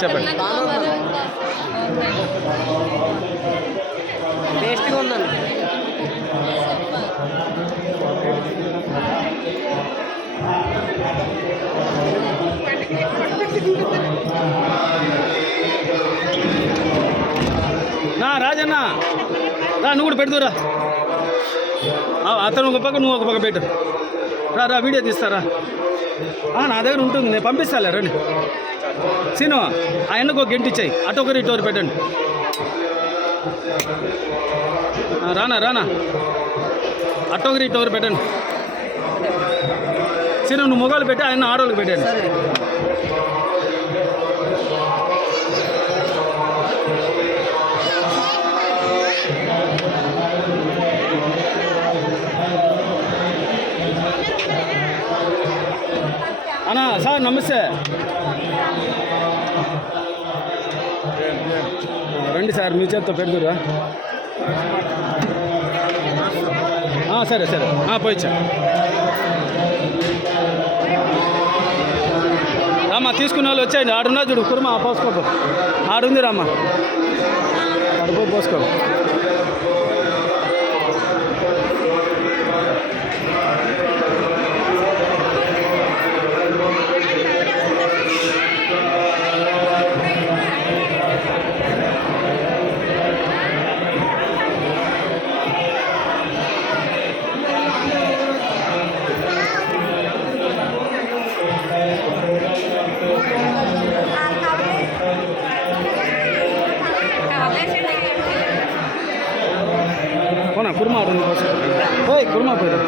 చెప్పండి. టేస్ట్గా ఉందండి. రాజన్న రా, నువ్వు కూడా పెడుతురా. అతను ఒక పక్క, నువ్వు ఒక పక్క పెట్టు. రా వీడియో తీస్తారా? నా దగ్గర ఉంటుంది, నేను పంపిస్తాలే. రండి సీను, ఆయనకు ఒక గంట ఇచ్చాయి. అటొకరు ఇటొకరు పెట్టండి. రానా అటొకరు ఇటొకరు పెట్టండి. సీను, నువ్వు మొగాలు పెట్టి ఆయన ఆడవాళ్ళకి పెట్టండి. అన్నా సార్ నమస్తే. రండి సార్, మీ చేత్తో పెడుతురా. సరే పోయిచ్చా. రామ్మా, తీసుకున్న వాళ్ళు వచ్చాయండి. ఆడున్నా చూడు, కుర్మా పోసుకో. ఆడుంది, రామ్మా, ఆడుకో పోసుకో. కుర్మా కుర్మా పోయి